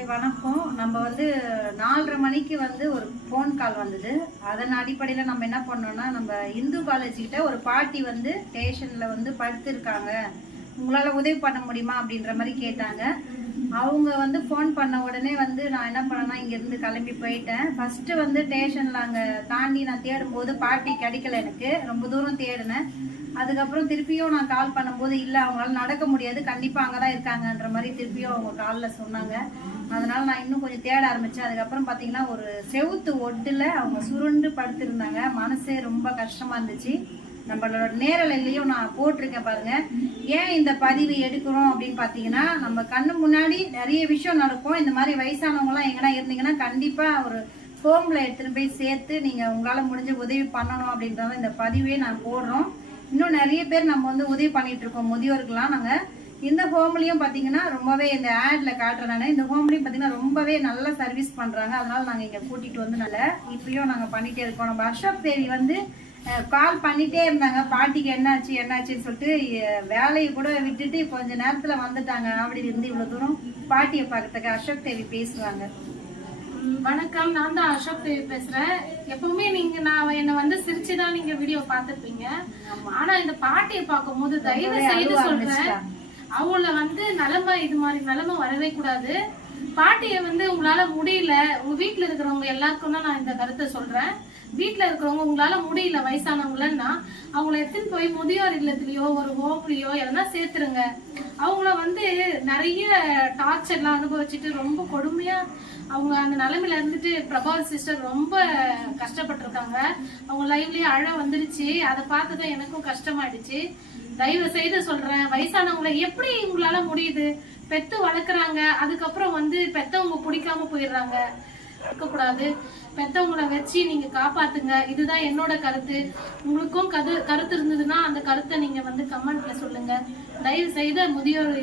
Hi வணக்கம். நம்ம வந்து நாலரை மணிக்கு வந்து ஒரு ஃபோன் கால் வந்தது. அதன் அடிப்படையில் நம்ம என்ன பண்ணோம்னா நம்ம இந்து காலேஜ் கிட்ட ஒரு பாட்டி வந்து ஸ்டேஷனில் வந்து படுத்துருக்காங்க. உங்களால் உதவி பண்ண முடியுமா அப்படின்ற மாதிரி கேட்டாங்க. அவங்க வந்து ஃபோன் பண்ண உடனே வந்து நான் என்ன பண்ணேன்னா இங்கேருந்து கிளம்பி போயிட்டேன். ஃபஸ்ட்டு வந்து ஸ்டேஷனில் அங்கே தாண்டி நான் தேடும்போது பாட்டி கிடைக்கல எனக்கு. ரொம்ப தூரம் தேடினேன். அதுக்கப்புறம் திருப்பியும் நான் கால் பண்ணும்போது இல்லை அவங்களால நடக்க முடியாது. கண்டிப்பாக அங்கே தான் இருக்காங்கன்ற மாதிரி திருப்பியும் அவங்க காலில் சொன்னாங்க. அதனால் நான் இன்னும் கொஞ்சம் தேட ஆரம்பித்தேன் அதுக்கப்புறம் பார்த்தீங்கன்னா ஒரு செவுத்து ஒட்டில் அவங்க சுருண்டு படுத்திருந்தாங்க. மனசே ரொம்ப கஷ்டமாக இருந்துச்சு. நம்மளோட நேரலையும் நான் போட்டிருக்கேன் பாருங்க. ஏன் இந்த பதிவு எடுக்கிறோம் அப்படின்னு பார்த்தீங்கன்னா நம்ம கண்ணு முன்னாடி நிறைய விஷயம் நடக்கும். இந்த மாதிரி வயசானவங்களாம் எங்கன்னா இருந்தீங்கன்னா கண்டிப்பாக ஒரு ஹோமில் எடுத்துகிட்டு போய் சேர்த்து நீங்கள் உங்களால் முடிஞ்ச உதவி பண்ணணும் அப்படின்றத இந்த பதிவே நான் போடுறோம். இன்னும் நிறைய பேர் நம்ம வந்து உதவி பண்ணிகிட்ருக்கோம் இருக்கோம். நாங்கள் இந்த ஹோம்லேயும் பார்த்தீங்கன்னா ரொம்பவே இந்த ஆடில் காட்டுறேன் நான் இந்த ஹோம்லேயும் பார்த்தீங்கன்னா ரொம்பவே நல்ல சர்வீஸ் பண்ணுறாங்க அதனால் நாங்கள் இங்கே கூட்டிகிட்டு வந்து நல்ல இப்பயும் நாங்கள் பண்ணிகிட்டே இருக்கோம். நம்ம அர்ஷப் தேவி வந்து கால் பண்ணிட்டே இருந்தாங்க. பாட்டிக்கு என்னாச்சு என்னாச்சுன்னு சொல்லிட்டு வேலையை கூட விட்டுட்டு கொஞ்ச நேரத்தில் வந்துட்டாங்க. அப்படி இருந்து இவ்வளோ தூரம் பாட்டியை பார்க்கறதுக்கு அசோக் தேவி பேசுவாங்க வணக்கம். நான் தான் அசோக் தேவி பேசுறேன். எப்பவுமே நீங்க நான் என்ன வந்து சிரிச்சுதான் நீங்க வீடியோ பார்த்திருப்பீங்க. ஆனா இந்த பாட்டியை பார்க்கும்போது தயவு செய்து சொல்றேன். அவங்கள வந்து நிலைமை இது மாதிரி நிலைமை வரவே கூடாது. பாட்டியை வந்து உங்களால முடியல உங்க வீட்டுல இருக்கிறவங்க எல்லாருக்கும் தான் நான் இந்த கருத்தை சொல்றேன். வீட்டுல இருக்கிறவங்க உங்களால முடியல வயசானவங்களன்னா அவங்கள எடுத்துன்னு போய் முதியோர் இல்லத்திலயோ ஒரு ஹோம்லயோ எதனா சேர்த்துருங்க. அவங்கள வந்து நிறைய டார்ச்சர்லாம் அனுபவிச்சுட்டு ரொம்ப கொடுமையா அவங்க அந்த நிலைமையில இருந்துட்டு பிரபாவதி சிஸ்டர் ரொம்ப கஷ்டப்பட்டிருக்காங்க. அவங்க லைவ்லயே அழ வந்துருச்சு. அதை பார்த்து தான் எனக்கும் கஷ்டமாயிடுச்சு. தயவு செய்து சொல்றேன் வயசானவங்களை எப்படி உங்களால முடியுது? பெத்து வளர்க்குறாங்க. அதுக்கப்புறம் வந்து பெத்தவங்க பிடிக்காம போயிடுறாங்க. இருக்கக்கூடாது. பெத்தவங்கள வச்சு நீங்க காப்பாத்துங்க. இதுதான் என்னோட கருத்து. உங்களுக்கும் கரு கருத்து இருந்ததுன்னா அந்த கருத்தை நீங்க வந்து கமெண்ட்ல சொல்லுங்க. தயவு செய்து முதியோர்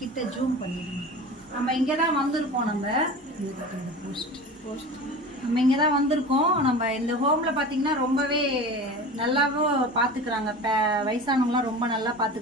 கிட்ட ஜூம் பண்ணிடுங்க. நம்ம இங்கே தான் வந்திருக்கோம் நம்ம. போஸ்ட் போஸ்ட் நம்ம இங்கே தான் வந்திருக்கோம். நம்ம இந்த ஹோமில் பார்த்தீங்கன்னா ரொம்பவே நல்லாவும் பார்த்துக்கிறாங்க வயசானவங்களாம் ரொம்ப நல்லா பார்த்துக்கிறாங்க